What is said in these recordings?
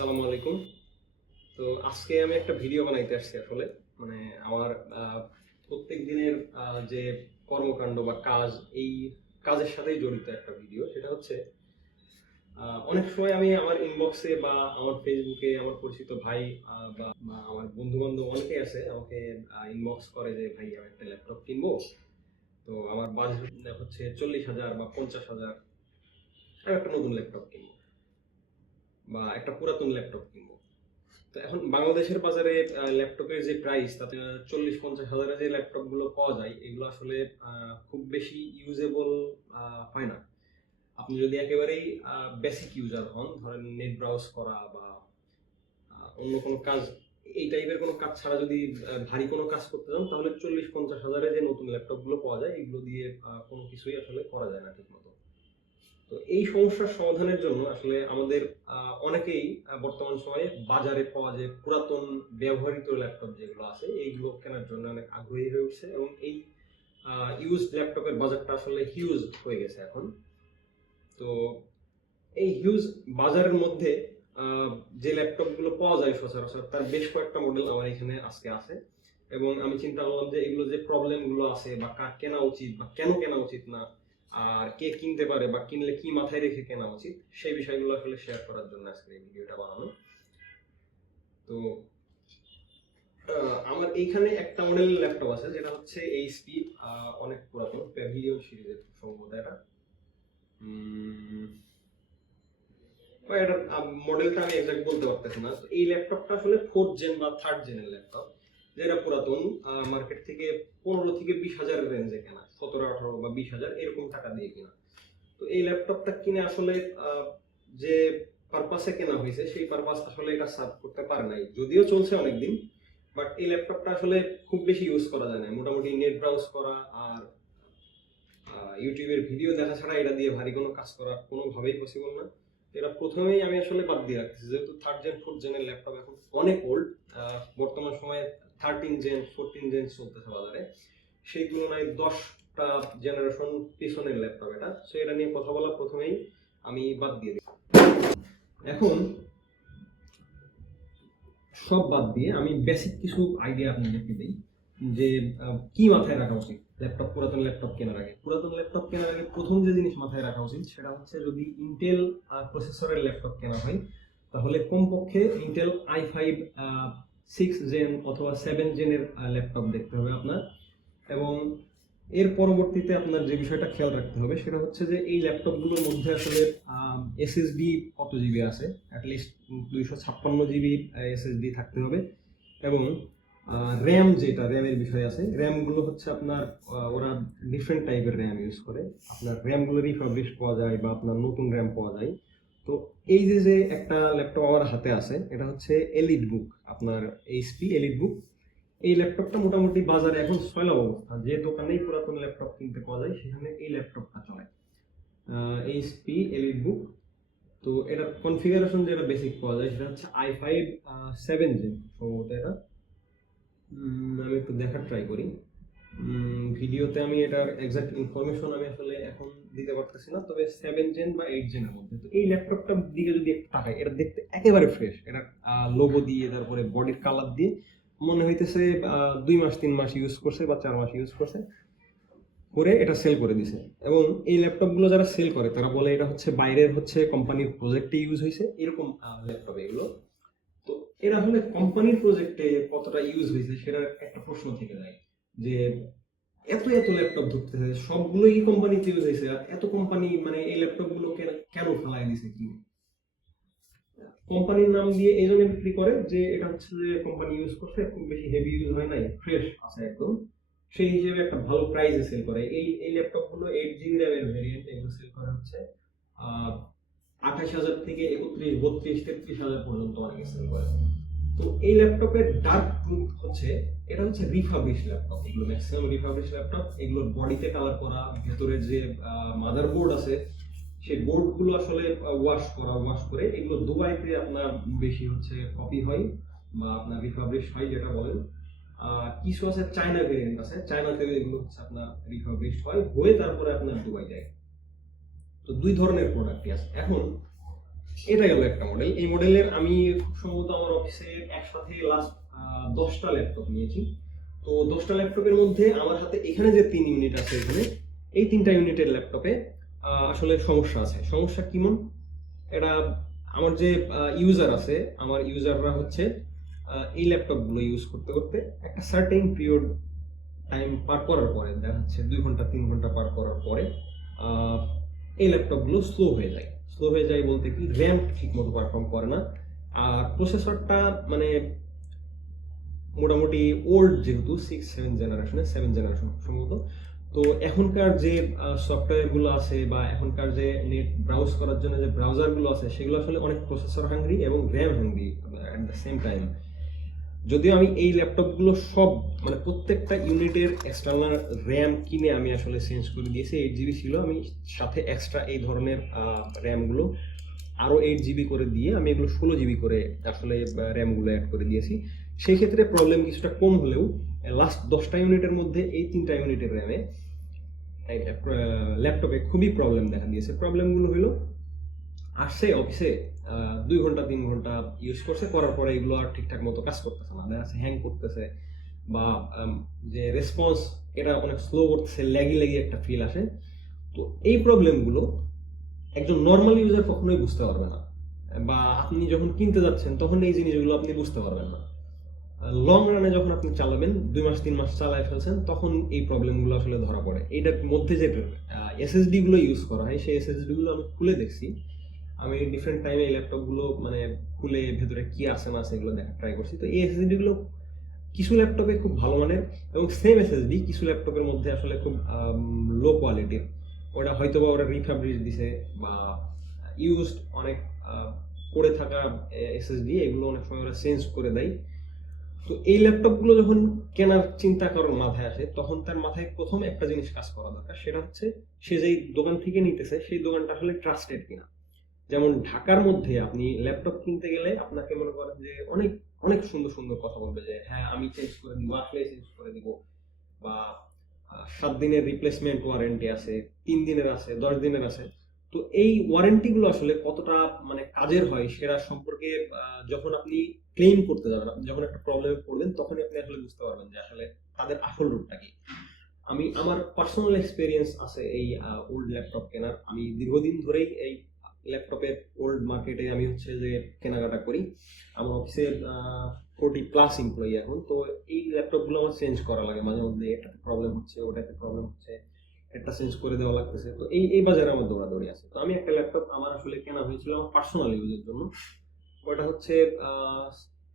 আসসালামু আলাইকুম। তো আজকে আমি একটা ভিডিও বানাইতে আসছি আসলে মানে আমার প্রত্যেক দিনের যে কর্মকাণ্ড বা কাজ এই কাজের সাথেই জড়িত একটা ভিডিও। সেটা হচ্ছে অনেক সময় আমি আমার ইনবক্সে বা আমার ফেসবুকে আমার পরিচিত ভাই বা আমার বন্ধু বান্ধব অনেকেই আছে আমাকে ইনবক্স করে যে ভাই আমি একটা ল্যাপটপ কিনবো। তো আমার বাজেট হচ্ছে 40,000 বা 50,000, আমি একটা নতুন ল্যাপটপ কিনবো বা একটা পুরাতন ল্যাপটপ কিনবো। তো এখন বাংলাদেশের বাজারে ল্যাপটপের যে প্রাইস তাতে 40-50 হাজারে যে ল্যাপটপ গুলো পাওয়া যায় এগুলো আসলে খুব বেশি ইউজেবল হয় না। আপনি যদি একেবারেই বেসিক ইউজার হন, ধরেন নেট ব্রাউজ করা বা অন্য কোনো কাজ, এই টাইপের কোনো কাজ ছাড়া যদি ভারী কোনো কাজ করতে চান, তাহলে 40-50 হাজারে যে নতুন ল্যাপটপ গুলো পাওয়া যায় এগুলো দিয়ে কোনো কিছুই আসলে করা যায় না ঠিক মতো। তো এই সমস্যার সমাধানের জন্য আসলে আমাদের অনেকেই বর্তমান সময়ে বাজারে পাওয়া যে পুরাতন ব্যবহৃত ল্যাপটপ যেগুলো আছে এইগুলো কেনার জন্য অনেক আগ্রহী হয়ে উঠছে, এবং এই ইউজ ল্যাপটপের বাজারটা আসলে হিউজ হয়ে গেছে এখন। তো এই হিউজ বাজারের মধ্যে যে ল্যাপটপ গুলো পাওয়া যায় সচরাচর তার বেশ কয়েকটা মডেল আমার এখানে আজকে আছে, এবং আমি চিন্তা করলাম যে এগুলো যে প্রবলেম গুলো আছে বা কার কেনা উচিত বা কেন কেনা উচিত না, আর কে কিনতে পারে বা কিনলে কি মাথায় রেখে কেনা উচিত, সেই বিষয়গুলো আসলে শেয়ার করার জন্য আজকে এই ভিডিওটা বানানো। তো আমার এইখানে একটা মডেল ল্যাপটপ আছে যেটা হচ্ছে এইচপি, অনেক পুরাতন প্যাভিলিয়ন সিরিজের সম্ভবত এটা। এটার মডেলটা আমি এক্সাক্ট বলতে পারতেছি না। এই ল্যাপটপটা আসলে 4th জেন বা 3rd জেনের ল্যাপটপ, যেটা পুরাতন, মার্কেট থেকে 15-20 হাজারের রেঞ্জে কেনা, 17-18 বা 20 হাজার এরকম টাকা দিয়ে কেনা। তো এই ল্যাপটপটা কিনে আসলে যে পারপাসে কেনা হয়েছে সেই পারপাস আসলে এটা সার্ভ করতে পারে নাই, যদিও চলছে অনেকদিন। বাট এই ল্যাপটপটা আসলে খুব বেশি ইউজ করা যায় না, মোটামুটি নেট ব্রাউজ করা আর ইউটিউবের ভিডিও দেখা ছাড়া এটা দিয়ে ভারী কোনো কাজ করা কোনোভাবেই পসিবল না। এটা প্রথমেই আমি আসলে বাদ দিয়ে রাখতেছি, যেহেতু 3rd জেন 4th জেনের ল্যাপটপ এখন অনেক ওল্ড। বর্তমান সময়ে 13 জেন 14 জেন চলতেছে বাজারে, সেই তুলনায় 10টা জেনারেশন পিছনের ল্যাপটপ এটা। সো এটা নিয়ে কথা বলা প্রথমেই আমি বাদ দিয়ে দিই। এখন সব বাদ দিয়ে আমি বেসিক কিছু আইডিয়া আপনাদেরকে দিই যে কি মাথায় রাখা উচিত পুরাতন ল্যাপটপ কেনার আগে। পুরাতন ল্যাপটপ কেনার আগে প্রথম যে জিনিস মাথায় রাখা উচিত সেটা হচ্ছে, যদি ইন্টেল প্রসেসরের ল্যাপটপ কেনা হয় তাহলে কমপক্ষে ইন্টেল i5 6 জেন অথবা 7 জেনের ল্যাপটপ দেখতে হবে আপনার। এবং এর পরবর্তীতে আপনার যে বিষয়টা খেয়াল রাখতে হবে সেটা হচ্ছে যে এই ল্যাপটপগুলোর মধ্যে আসলে এসএসডি কত জিবি আছে, অ্যাটলিস্ট 256 জিবি এসএসডি থাকতে হবে। এবং র্যাম, যেটা র্যামের বিষয় আছে, র্যামগুলো হচ্ছে আপনার ওরা ডিফারেন্ট টাইপের র্যাম ইউজ করে। আপনার র্যামগুলো রিফাবলিশ পাওয়া যায় বা আপনার নতুন র্যাম পাওয়া যায়। তো এই যে যে একটা ল্যাপটপ আমার হাতে আছে, এটা হচ্ছে এলিট বুক, আপনার এইচপি এলিট বুক। এই ল্যাপটপটা মোটামুটি বাজারে এখন সয়লাব অবস্থা, যে দোকানেই পুরাতন ল্যাপটপ কিনতে পাওয়া যায় সেখানে এই ল্যাপটপটা চলে, এইচপি এলিট বুক। তো এটার কনফিগারেশন যেটা বেসিক পাওয়া যায় সেটা হচ্ছে i5 7 জেন সম্ভবত এটা। আমি একটু দেখার ট্রাই করি, ভিডিওতে আমি এটার এক্সাক্ট ইনফরমেশন আমি আসলে এখন দিতে পারতেছি না, তবে 7 জেন বা 8 জেনের মধ্যে। তো এই ল্যাপটপটার দিকে যদি একটু তাকাই, এটা দেখতে একেবারে ফ্রেশ, এটা লোগো দিয়ে তারপরে বডির কালার দিয়ে মনে হইতেছে 2 মাস 3 মাস ইউজ করছে বা 4 মাস ইউজ করছে, করে এটা সেল করে দিছে। এবং এই ল্যাপটপগুলো যারা সেল করে তারা বলে এটা হচ্ছে বাইরের হচ্ছে কোম্পানির প্রজেক্টে ইউজ হয়েছে, এরকম ল্যাপটপ এগুলো। তো এরা হলে কোম্পানির প্রজেক্টে কতটা ইউজ হয়েছে সেটার একটা প্রশ্ন থেকে যায়, যে এত এত ল্যাপটপ ধরতেছে সবগুলোই কোম্পানিতে ইউজ হয়েছে, আর এত কোম্পানি মানে এই ল্যাপটপগুলো কেন ফেলায় দিছে কি কোম্পানির নাম দিয়ে এই জন্য বিক্রি করে যে এটা হচ্ছে যে কোম্পানি ইউজ করছে, খুব বেশি হেভি ইউজ হয় নাই, ফ্রেশ আছে একদম, সেই হিসেবে একটা ভালো প্রাইসে সেল করে। এই ল্যাপটপ গুলো 8 জিবি র্যামের ভেরিয়েন্ট, এগুলো সেল করা হচ্ছে 28,000 থেকে 31, 32, 33 হাজার পর্যন্ত অনেকে সেল করে। তো এই ল্যাপটপের ডার্ক ট্রুথ হচ্ছে এটা হচ্ছে রিফাবলিশ ল্যাপটপ, এগুলো ম্যাক্সিমাম রিফাবলিশ ল্যাপটপ। এগুলোর বডিতে কালার করা, ভেতরে যে মাদারবোর্ড আছে সেই বোর্ডগুলো আসলে ওয়াশ করে এগুলো দুবাইতে আপনার বেশি হচ্ছে কপি হয় বা আপনার রিফাবলিশ হয় যেটা বলেন। কিছু আছে চায়না ভেরিয়েন্ট আছে, চায়নাতে এগুলো হচ্ছে আপনার রিফাবলিশ হয়ে তারপরে আপনার দুবাই যায়। তো দুই ধরনের প্রোডাক্টই আছে। এখন এটা গেল একটা মডেল। এই মডেলের আমি খুব সম্ভবত আমার অফিসে একসাথে লাস্ট 10টা ল্যাপটপ নিয়েছি। তো 10টা ল্যাপটপের মধ্যে আমার হাতে এখানে যে 3 ইউনিট আছে, এখানে এই 3টা ইউনিটের ল্যাপটপে আসলে সমস্যা আছে। সমস্যা কেমন? এটা আমার যে ইউজার আছে, আমার ইউজাররা হচ্ছে এই ল্যাপটপগুলো ইউজ করতে করতে একটা সার্টেন পিরিয়ড টাইম পার করার পরে, দেখা যাচ্ছে 2 ঘন্টা 3 ঘন্টা পার করার পরে আহ, এই ল্যাপটপগুলো স্লো হয়ে যায়। স্লো হয়ে যায় বলতে কি, র্যাম ঠিক মতো পারফর্ম করে না, আর প্রসেসরটা মানে মোটামুটি ওল্ড, যেহেতু 7 জেনারেশন সম্ভবত। তো এখনকার যে সফটওয়্যারগুলো আছে বা এখনকার যে নেট ব্রাউজ করার জন্য যে ব্রাউজারগুলো আছে, সেগুলো আসলে অনেক প্রসেসর হাঙ্গ্রি এবং RAM hungry at the same time. যদিও আমি এই ল্যাপটপগুলো সব মানে প্রত্যেকটা ইউনিটের এক্সটার্নাল র্যাম কিনে আমি আসলে চেঞ্জ করে দিয়েছি। 8 জিবি ছিল, আমি সাথে এক্সট্রা এই ধরনের র্যামগুলো আরও 8 জিবি করে দিয়ে আমি এগুলো 16 জিবি করে আসলে র্যামগুলো অ্যাড করে দিয়েছি। সেই ক্ষেত্রে প্রবলেম কিছুটা কম হলেও লাস্ট 10টা ইউনিটের মধ্যে এই 3টা ইউনিটের র্যামে ল্যাপটপে খুবই প্রবলেম দেখা দিয়েছে। প্রবলেমগুলো হলো, আসছে অফিসে 2 ঘন্টা 3 ঘন্টা ইউজ করছে, করার পরে এগুলো আর ঠিকঠাক মতো কাজ করতেছে না, দেখা যাচ্ছে হ্যাং করতেছে বা যে রেসপন্স এটা অনেক স্লো করতেছে, ল্যাগি ল্যাগি একটা ফিল আসে। তো এই প্রবলেমগুলো একজন নর্মাল ইউজার কখনোই বুঝতে পারবে না, বা আপনি যখন কিনতে যাচ্ছেন তখন এই জিনিসগুলো আপনি বুঝতে পারবেন না। লং রানে যখন আপনি চালাবেন, 2 মাস 3 মাস চালায় ফেলছেন, তখন এই প্রবলেমগুলো আসলে ধরা পড়ে। এইটার মধ্যে যে এসএসডি গুলো ইউজ করা হয়, সেই এসএসডি গুলো আমি খুলে দেখছি। আমি ডিফারেন্ট টাইমে এই ল্যাপটপগুলো মানে খুলে ভেতরে কি আছে না আছে এগুলো দেখার ট্রাই করছি। তো এই এসএসডি গুলো কিছু ল্যাপটপে খুব ভালো মানের, এবং সেম এসএসডি কিছু ল্যাপটপের মধ্যে আসলে খুব লো কোয়ালিটির। ওটা হয়তো বা ওরা রিফ্যাব্রিক দিছে, বা ইউজড অনেক পড়ে থাকা এসএসডি, এগুলো অনেক সময় ওরা চেঞ্জ করে দেয়। তো এই ল্যাপটপগুলো যখন কেনার চিন্তা করার মাথায় আসে, তখন তার মাথায় প্রথম একটা জিনিস কাজ করা দরকার, সেটা হচ্ছে সে যেই দোকান থেকে নিতেছে সেই দোকানটা আসলে ট্রাস্টেড কিনা। যেমন ঢাকার মধ্যে আপনি ল্যাপটপ কিনতে গেলে আপনাকে মনে করেন যে অনেক অনেক সুন্দর সুন্দর কথা বলবে যে হ্যাঁ আমি চেঞ্জ করে দিব, আসলে চেঞ্জ করে দিব, বা 7 দিনের রিপ্লেসমেন্ট ওয়ারেন্টি আছে, 3 দিনের আছে, 10 দিনের আছে। তো এই ওয়ারেন্টি গুলো আসলে কতটা মানে কাজের হয় সেটা সম্পর্কে যখন আপনি ক্লেম করতে যাবেন, আপনি যখন একটা প্রবলেমে পড়বেন, তখনই আপনি আসলে বুঝতে পারবেন যে আসলে তাদের আসল রূপটা কি। আমি আমার পার্সোনাল এক্সপিরিয়েন্স আছে এই ওল্ড ল্যাপটপ কেনার। আমি দীর্ঘদিন ধরেই এই ল্যাপটপের ওল্ড মার্কেটে আমি হচ্ছে যে কেনাকাটা করি। আমার অফিসে 40+ এমপ্লয়ি এখন। তো এই ল্যাপটপগুলো আমার চেঞ্জ করা লাগে মাঝে মধ্যে, এটাতে প্রবলেম হচ্ছে, ওটাতে প্রবলেম হচ্ছে, একটা চেঞ্জ করে দেওয়া লাগতেছে। তো এই বাজারে আমার দৌড়াদৌড়ি আছে। তো আমি একটা ল্যাপটপ আমার আসলে কেনা হয়েছিল আমার পার্সোনাল ইউজের জন্য। ওটা হচ্ছে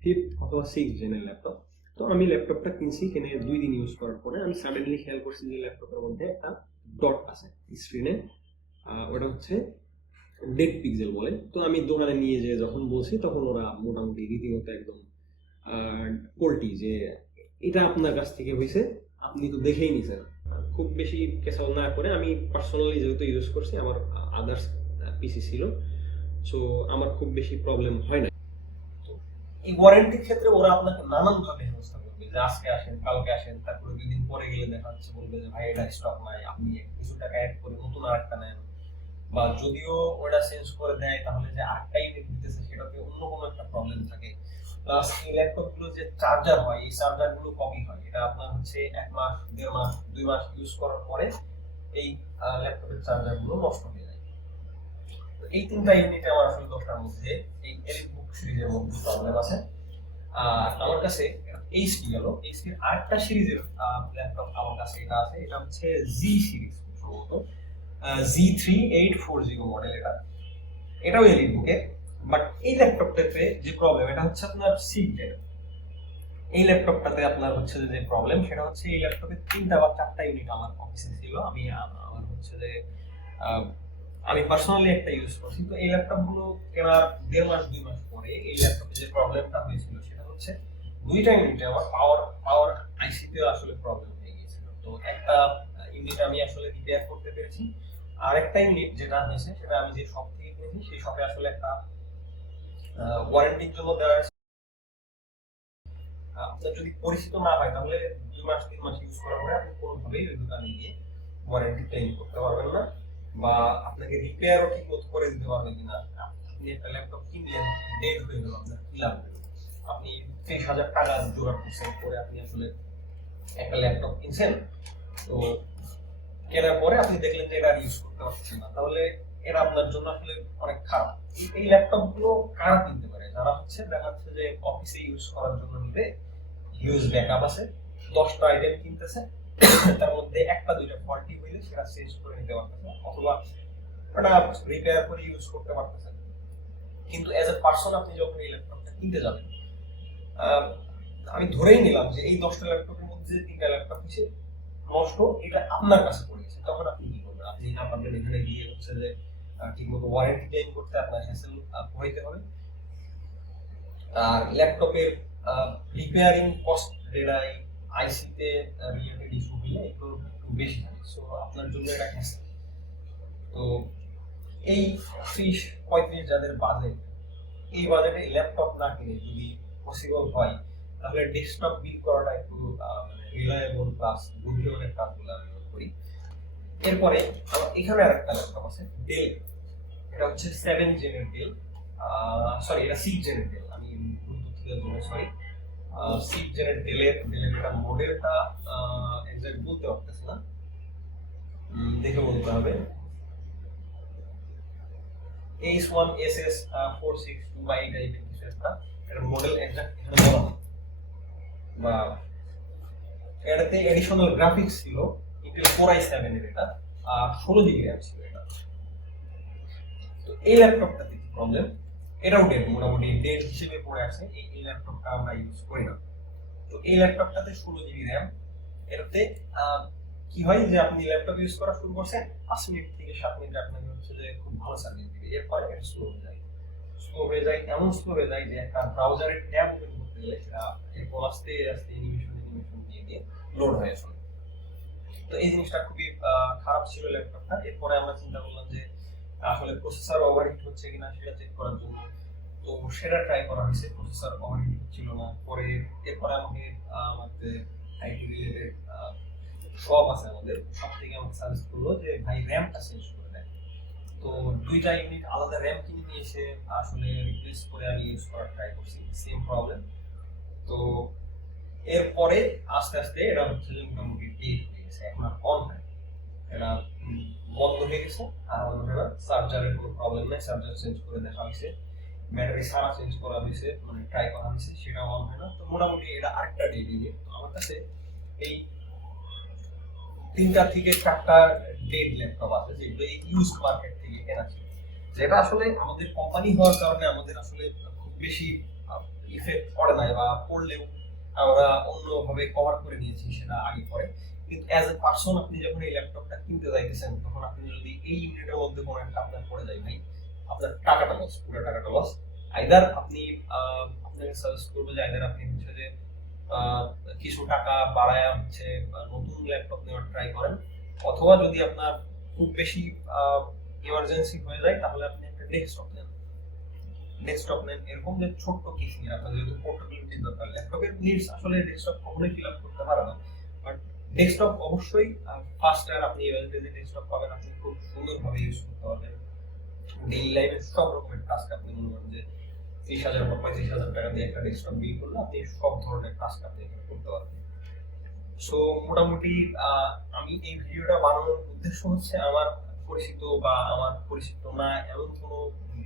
5th অথবা 6th জেনের ল্যাপটপ। তো আমি ল্যাপটপটা কিনছি, কিনে 2 দিন ইউজ করার পরে আমি সাডেনলি খেয়াল করছি যে ল্যাপটপের মধ্যে একটা ডট আছে স্ক্রিনে। ওটা হচ্ছে ডেড পিক্সেল বলে। তো আমি দোকানে নিয়ে যেয়ে যখন বলছি, তখন ওরা মোটামুটি রীতিমতো একদম পোল্টি যে এটা আপনার কাছ থেকে হয়েছে, আপনি তো দেখেই নিছেন। খুব বেশি কেসাল না করে, আমি পার্সোনালি যেহেতু ইউজ করছি, আমার আদার্স পিসি ছিল, সো আমার খুব বেশি প্রবলেম হয় না। এই ওয়ারেন্টির ক্ষেত্রে ওরা আপনাকে নানান ভাবে হেনস্থা করবে, যে আজকে আসেন, কালকে আসেন, তারপরে 2 দিন পরে গেলে দেখা যাচ্ছে বলবে যে ভাই এটা স্টক নাই, আপনি কিছু টাকা অ্যাড করে নতুন আরেকটা নেন। বা যদিও ওটা চেঞ্জ করে দেয়, তাহলে যে আরেকটা ইউনিট দিতেছে সেটাতে অন্য কোনো একটা প্রবলেম থাকে। প্লাস এই ল্যাপটপ গুলো যে চার্জার হয়, এই চার্জার গুলো কপি হয়। এটা আপনার হচ্ছে 1 মাস 1.5 মাস 2 মাস ইউজ করার পরে এই ল্যাপটপের চার্জার গুলো নষ্ট হয়ে যায়। তো এই 3টা ইউনিটে আমার আসলে 10টার মধ্যে এই এলিটবুক সিরিজের মধ্যে প্রবলেম আছে। আর আমার কাছে এইচপি গেল, এইচপির আরেকটা সিরিজের ল্যাপটপ আমার কাছে এটা আছে। এটা হচ্ছে জি সিরিজ সম্ভবত, Z3840 মডেল। এটাও এলিটবুকের। বাট এই ল্যাপটপটাতে যে প্রবলেম, এটা হচ্ছে আপনার সিগনেট। এই ল্যাপটপটাতে আপনার হচ্ছে যে প্রবলেম, সেটা হচ্ছে এই ল্যাপটপে 3টা বা 4টা ইউনিট আমার অফিসে ছিল। আমার হচ্ছে যে আমি পার্সোনালি একটা ইউজ করছি। তো এই ল্যাপটপগুলো কেনার 1.5 মাস 2 মাস পরে এই ল্যাপটপে যে প্রবলেমটা হয়েছিল, সেটা হচ্ছে 2টা ইউনিটে আমার পাওয়ার আইসিতে আসলে প্রবলেম হয়ে গিয়েছিল। তো একটা ইউনিট আমি আসলে রিপেয়ার করতে পেরেছি, আর একটা ইউনিট যেটা হয়েছে সেটা আমি যে শপ থেকে কিনেছি, সেই শপে আসলে একটা ওয়ারেন্টির জন্য দেওয়া আছে। আপনার যদি পরিচিত না হয়, তাহলে 2 মাস 3 মাস ইউজ করার পরে আপনি কোনোভাবেই ওই দোকানে গিয়ে ওয়ারেন্টি ক্লেম করতে পারবেন না, বা আপনাকে রিপেয়ারও ঠিক মতো করে দিতে পারবে কিনা আপনি আপনি একটা ল্যাপটপ কিনলেন, ডেড হয়ে গেল, আপনার কি লাভ? আপনি 30,000 টাকা জোগাড় করছেন, করে আপনি আসলে একটা ল্যাপটপ কিনছেন, তো কেনার পরে আপনি দেখলেন যে এটা ইউজ করতে পারছেন না, তাহলে এটা আপনার জন্য আসলে অনেক খারাপ। এই ল্যাপটপ গুলো কারা কিনতে পারে? যারা হচ্ছে দেখা যাচ্ছে যে অফিসে ইউজ করার জন্য নিবে, হিউজ ব্যাকআপ আছে, 10টা আইটেম কিনতেছে, তার মধ্যে একটা দুইটা ফল্টি হইলে সেটা চেঞ্জ করে নিতে পারতেছে, অথবা ওটা রিপেয়ার করে ইউজ করতে পারতেছে। কিন্তু এজ এ পার্সন আপনি যখন এই ল্যাপটপটা কিনতে যাবেন, আমি ধরেই নিলাম যে এই 10টা ল্যাপটপের মধ্যে 3টা ল্যাপটপ হচ্ছে নষ্ট, এটা আপনার কাছে পড়ে গেছে, তখন আপনি কি করবেন? আপনি আপনাদের এখানে গিয়ে হচ্ছে যে ঠিকমতো ওয়ারেন্টি ক্লেম করতে আপনার হ্যাসেল হইতে হবে। আর ল্যাপটপের রিপেয়ারিং কস্ট যেটা আইসিতে রিলেটেড ইস্যু হলে এগুলো একটু বেশি হয়, সো আপনার জন্য এটা হ্যাসেল। তো এই 30-35 যাদের বাজেট, এই বাজেটে ল্যাপটপ না কিনে যদি পসিবল হয়, তাহলে ডেস্কটপ বিল্ড করাটা একটু রিলায়েবল প্লাস বুদ্ধিমানের কাজ বলে আমি মনে করি। এরপরে আমার এখানে আরেকটা ল্যাপটপ আছে, ডেল। এটা হচ্ছে 7 জেনের ডেল, সরি এটা 6 জেনের ডেল, আমি দুঃখিত জন্য সরি। 6 জেনের ডেলের এটা মডেলটা এক্সাক্ট বলতে পারতেছি না, দেখে বলতে হবে। H1 SS 462 বা এই টাইপের কিছু একটা, এটা মডেল এক্সাক্ট এখানে বলা নেই, বা এটাতে এডিশনাল গ্রাফিক্স ছিল, Intel Core i7 এর এটা, আর 16 জিবি RAM ছিল এটা। তো এই ল্যাপটপটাতে কি প্রবলেম? এটাও ডেড, মোটামুটি ডেড হিসেবে পড়ে আছে, এই ল্যাপটপটা আমরা ইউজ করি না। তো এই ল্যাপটপটাতে 16 জিবি RAM, এটাতে কি হয় যে আপনি ল্যাপটপ ইউজ করা শুরু করছেন, 5 মিনিট থেকে 7 মিনিট আপনাকে হচ্ছে যে খুব ভালো সার্ভিস দিবে, এরপরে এটা স্লো হয়ে যায়, এমন স্লো হয়ে যায় যে একটা ব্রাউজারের ট্যাব ওপেন করতে গেলে সেটা এরপর আস্তে আস্তে অ্যানিমেশন দিয়ে লোড হয়ে আসে। তো এই জিনিসটা খুবই খারাপ ছিল ল্যাপটপটা। এরপরে আমরা চিন্তা করলাম যে আসলে প্রসেসর ওভারহিট হচ্ছে কিনা সেটা চেক করার জন্য, তো সেটা ট্রাই করা হয়েছে, প্রসেসর ওভারহিট হচ্ছিল না। এরপরে আমাকে আমাদের আইটি রিলেটেড শপ আছে আমাদের, সব থেকে আমাকে সাজেস্ট করলো যে ভাই র্যামটা চেঞ্জ করে দেয়। তো 2টা ইউনিট আলাদা র্যাম কিনে নিয়ে এসে আসলে রিপ্লেস করে আমি ইউজ করার ট্রাই করছি, সেম প্রবলেম। তো এরপরে আস্তে আস্তে এটা হচ্ছে যে মোটামুটি ডেট হয়ে গেছে, এখন আর অন হয়, এটা বন্ধ হয়ে গেছে, আর অন হয় না। চার্জারের কোনো প্রবলেম নেই, চার্জার চেঞ্জ করে দেখা হয়েছে, ব্যাটারি সারা চেঞ্জ করা হয়েছে, মানে ট্রাই করা হয়েছে, সেটা অন হয় না। তো মোটামুটি এটা আরেকটা ডেট ইউনিট। তো আমার কাছে এই 3টা থেকে 4টা ডেড ল্যাপটপ আছে যেগুলো এই ইউজ মার্কেট থেকে কেনা ছিল, যেটা আসলে আমাদের কোম্পানি হওয়ার কারণে আমাদের আসলে খুব বেশি ইফেক্ট পড়ে নাই, বা পড়লেও আমরা অন্যভাবে কভার করে নিয়েছি সেটা আগে পরে। কিন্তু অ্যাজ এ পার্সন আপনি যখন এই ল্যাপটপটা কিনতে যাইতেছেন, তখন আপনি যদি এই ইউনিটের মধ্যে কোনো একটা আপনার পড়ে যায় ভাই, আপনার টাকাটা লস, পুরো টাকাটা লস। আইদার আপনি আপনাকে সাজেস্ট করবো যে আইদার আপনি হচ্ছে যে কিছু টাকা বাড়ায় হচ্ছে নতুন ল্যাপটপ নেওয়ার ট্রাই করেন, অথবা যদি আপনার খুব বেশি ইমার্জেন্সি হয়ে যায় তাহলে আপনি একটা ডেস্কটপ নেন এরকম যে ছোট্ট কেস নিয়ে, আপনার যেহেতু পোর্টেবিলিটির দরকার, ল্যাপটপের নিডস আসলে ডেস্কটপ কখনোই ফিল আপ করতে পারে না, বাট ডেস্কটপ অবশ্যই ফাস্টার, আপনি এভারেজে ডেস্কটপ পাবেন, আপনি খুব সুন্দরভাবে ইউজ করতে পারবেন ডেইলি লাইফে সব রকমের টাস্ক। আপনি মনে করেন যে 30,000 বা 35,000 টাকা দিয়ে একটা ডেস্কটপ বিল করলে আপনি সব ধরনের টাস্ক আপনি এখানে করতে পারবেন। সো মোটামুটি আমি এই ভিডিওটা বানানোর উদ্দেশ্য হচ্ছে আমার পরিচিত বা আমার পরিচিত না এমন কোনো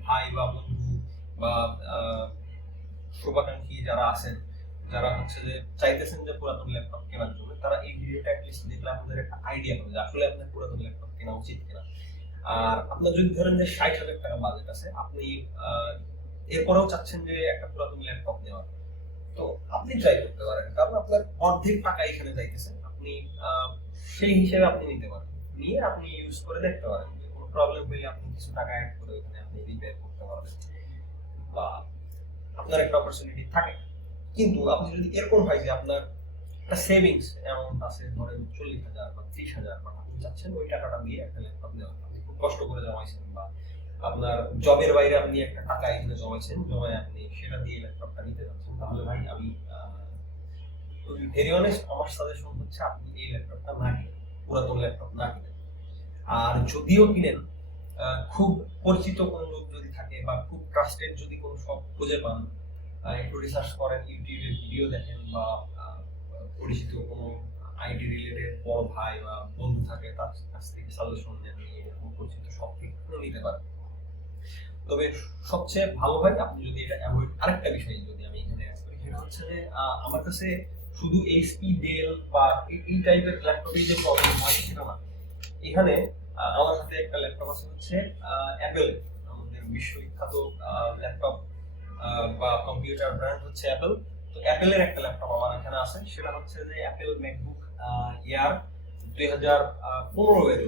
ভাই বা বন্ধু বা শুভাকাঙ্ক্ষী যারা আছেন, যারা হচ্ছে যে চাইতেছেন যে পুরাতন ল্যাপটপ কেনার জন্য, তারা এই ভিডিওটা অ্যাটলিস্ট দেখলে আপনাদের একটা আইডিয়া হবে যে আসলে আপনার পুরাতন ল্যাপটপ কেনা উচিত কিনা। আর আপনার যদি ধরেন যে 60,000 টাকা বাজেট আছে, আপনি এরপরেও চাচ্ছেন যে একটা পুরাতন ল্যাপটপ নেওয়ার, তো আপনি ট্রাই করতে পারেন, কারণ আপনার অর্ধেক টাকা এখানে যাইতেছে, আপনি সেই হিসেবে আপনি নিতে পারেন, নিয়ে আপনি ইউজ করে দেখতে পারেন, যে কোনো প্রবলেম হলে আপনি কিছু টাকা অ্যাড করে ওখানে আপনি রিপেয়ার করতে পারবেন, বা আপনার একটা অপরচুনিটি থাকে। কিন্তু আপনি যদি এরকম হয় যে আপনার একটা সেভিংস অ্যামাউন্ট আছে, ধরেন 40,000 বা 30,000, বা আপনি চাচ্ছেন ওই টাকাটা দিয়ে একটা ল্যাপটপ নেওয়া, আপনি খুব কষ্ট করে জমাইছেন, বা আপনার জবের বাইরে আপনি একটা টাকা এখানে জমাইছেন, জমায় আপনি সেটা দিয়ে ল্যাপটপটা নিতে যাচ্ছেন, তাহলে ভাই আমি ভেরি অনেস্ট, আমার সাজেশন হচ্ছে আপনি এই ল্যাপটপটা না কিনেন, পুরাতন ল্যাপটপ না কিনেন। আর যদিও কিনেন, খুব পরিচিত কোনো লোক যদি থাকে বা খুব ট্রাস্টেড যদি কোনো শপ খুঁজে পান, একটু রিসার্চ করেন, ইউটিউবে ভিডিও দেখেন বা পরিচিত কোনো আইটি রিলেটেড বড় ভাই বা বন্ধু থাকে তার কাছ থেকে সাজেশন নেন, নিয়ে এরকম পরিচিত শপ থেকে নিতে পারেন। তবে সবচেয়ে ভালো হয় আপনি যদি এটা অ্যাভয়েড, আরেকটা বিষয় যদি আমি এখানে অ্যাড করি, সেটা হচ্ছে যে আমার কাছে শুধু এইচপি ডেল বা এই টাইপের ল্যাপটপে যে প্রবলেম হয় সেটা না। এখানে আমার হাতে একটা ল্যাপটপ আছে হচ্ছে অ্যাপেল, আমাদের বিশ্ববিখ্যাত ল্যাপটপ বা কম্পিউটার ব্র্যান্ড হচ্ছে অ্যাপেল। তো অ্যাপেলের একটা ল্যাপটপ আমার এখানে আছে, সেটা হচ্ছে যে অ্যাপেল ম্যাকবুক এয়ার 2015 এর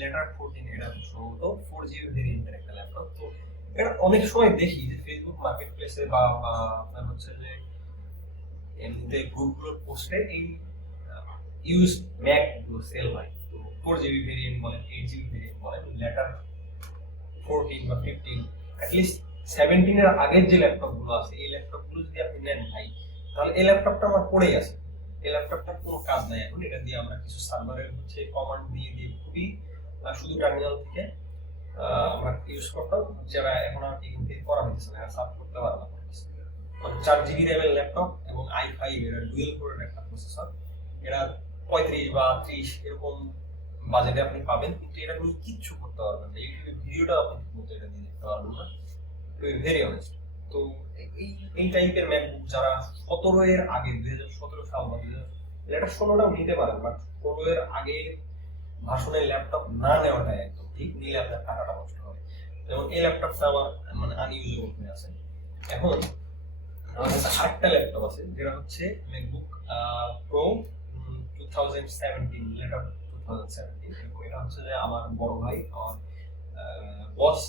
লেটার 14, এটা সম্ভবত 4GB ভেরিয়েন্টের একটা ল্যাপটপ। তো এটা অনেক সময় দেখি যে ফেসবুক মার্কেট প্লেসে বা আপনার হচ্ছে যে এমনিতে গ্রুপগুলোর পোস্টে এই ইউজ ম্যাক গুলো সেল হয়। তো 4GB ভেরিয়েন্ট বলেন, 8GB ভেরিয়েন্ট বলেন, লেটার 14 বা 15, অ্যাটলিস্ট 17 এর আগের যে ল্যাপটপ গুলো আছে, এই ল্যাপটপ গুলো যদি আপনি নেন ভাই, তাহলে এই ল্যাপটপটা আমার পড়েই আছে, এই ল্যাপটপটার কোনো কাজ নাই এখন। এটা দিয়ে আমরা কিছু সার্ভারের হচ্ছে কমান্ড দিয়ে দিয়ে খুবই শুধু টার্মিনাল থেকে আমরা ইউজ করতাম, যারা এখন আর এখান থেকে করা হচ্ছে না, সার্ভ করতে পারে না। মানে 4GB র্যামের ল্যাপটপ এবং i5 এর ডুয়েল কোরের একটা প্রসেসর, এটা 35 বা 30 এরকম বাজেটে আপনি পাবেন, কিন্তু এটা আপনি কিচ্ছু করতে পারবেন না, ইউটিউবে ভিডিওটা আপনি ঠিকমতো এটা দিয়ে দেখতে পারবেন না, টু বি ভেরি অনেস্ট। তো এই এই টাইপের ম্যাকবুক যারা 17 এর আগে, 2017 সাল বা 2000, এটা 16টাও নিতে পারেন, বাট 16 এর আগে ভার্সনের ল্যাপটপ না নেওয়াটাই একদম ঠিক, নিলে আপনার টাকাটা নষ্ট হবে। যেমন এই ল্যাপটপটা আমার মানে আনইউজেবল হয়ে আছে। এখন আমার কাছে আরেকটা ল্যাপটপ আছে, যেটা হচ্ছে ম্যাকবুক প্রো 2017, লেটার 2017 এরকম। এটা হচ্ছে যে আমার বড় ভাই, আমার বস,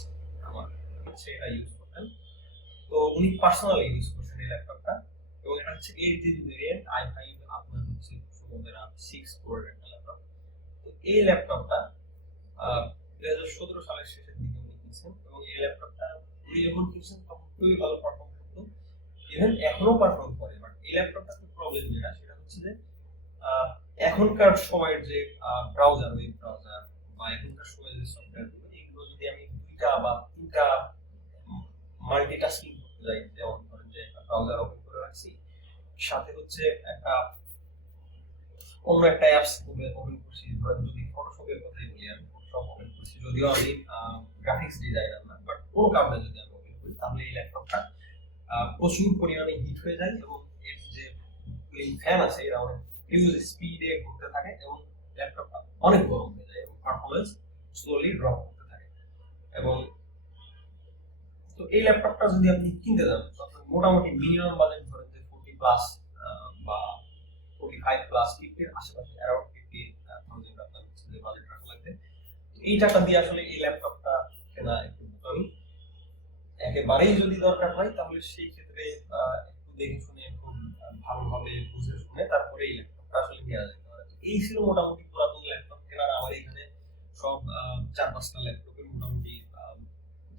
আমার হচ্ছে এটা ইউজ করতেন। তো উনি পার্সোনালি ইউজ করছেন এই ল্যাপটপটা, এবং এটা হচ্ছে 8GB ভেরিয়েন্ট, i5 আপনার হচ্ছে সম্ভবত 6 কোরের একটা ল্যাপটপ। তো এই ল্যাপটপটা 2017 সালের শেষের দিকে উনি কিনছেন, এবং এই ল্যাপটপটা উনি যখন কিনছেন তখন খুবই ভালো পারফর্ম করতো, ইভেন এখনো পারফর্ম করে। বাট এই ল্যাপটপটার প্রবলেম যেটা, সেটা হচ্ছে যে এখনকার সময়ের যে ব্রাউজার, ওয়েব ব্রাউজার বা এখনকার সময়ের যে সফটওয়্যারগুলো, এগুলো যদি আমি দুইটা বা তিনটা মাল্টিটাস্কিং করতে যাই, যেমন ধরেন যে একটা ব্রাউজার ওপেন করে রাখছি, সাথে হচ্ছে একটা অন্য একটা অ্যাপস ওপেন করছি, ধরেন যদি ফটোশপের কথাই বলি, আমি ফটোশপ ওপেন করছি, যদিও আমি গ্রাফিক্স ডিজাইনার না, বাট কোনো কারণে যদি আমি ওপেন করি, তাহলে এই ল্যাপটপটা প্রচুর পরিমাণে হিট হয়ে যায়, এবং এর যে কুলিং ফ্যান আছে এরা অনেক হিউজ স্পিডে ঘুরতে থাকে, এবং ল্যাপটপটা অনেক গরম হয়ে যায়, এবং পারফরমেন্স স্লোলি ড্রপ করতে থাকে। এবং তো এই ল্যাপটপটা যদি আপনি কিনতে যান, তখন মোটামুটি মিনিমাম বাজেট ধরেন যে 40 প্লাস বা 45 প্লাস, 50 এর আশেপাশে, অ্যারাউন্ড 50,000 আপনার হচ্ছে যে বাজেট রাখা লাগবে। এই টাকা দিয়ে আসলে এই ল্যাপটপটা কেনা একটু বোকামি। একেবারেই যদি দরকার হয়, তাহলে সেই ক্ষেত্রে একটু দেখে শুনে, খুব ভালোভাবে বুঝে শুনে তারপরে এই ল্যাপটপটা আসলে কেনা যেতে পারে। তো এই ছিল মোটামুটি পুরাতন ল্যাপটপ কেনার আমার এখানে সব 4-5টা ল্যাপটপের মোটামুটি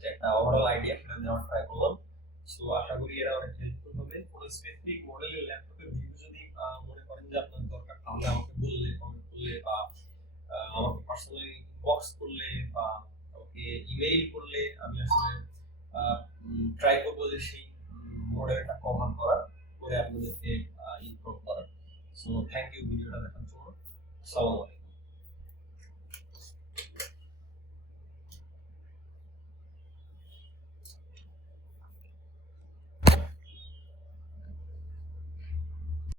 যে একটা ওভারঅল আইডিয়া, সেটা দেওয়ার ট্রাই করলাম। সো আশা করি এরা অনেক হেল্পফুল হবে। কোনো স্পেসিফিক মডেলের ল্যাপটপের রিভিউ যদি মনে করেন যে আপনার দরকার, তাহলে আমাকে বললে, কমেন্ট করলে, বা আমাকে পার্সোনালি ইনবক্স করলে, বা আমাকে ইমেইল করলে, আমি আসলে ট্রাই করবো যে সেই মডেলটা কভার করার, করে আপনাদেরকে ইনফর্ম করার। সো থ্যাংক ইউ ভিডিওটা দেখার জন্য। আসসালামু আলাইকুম।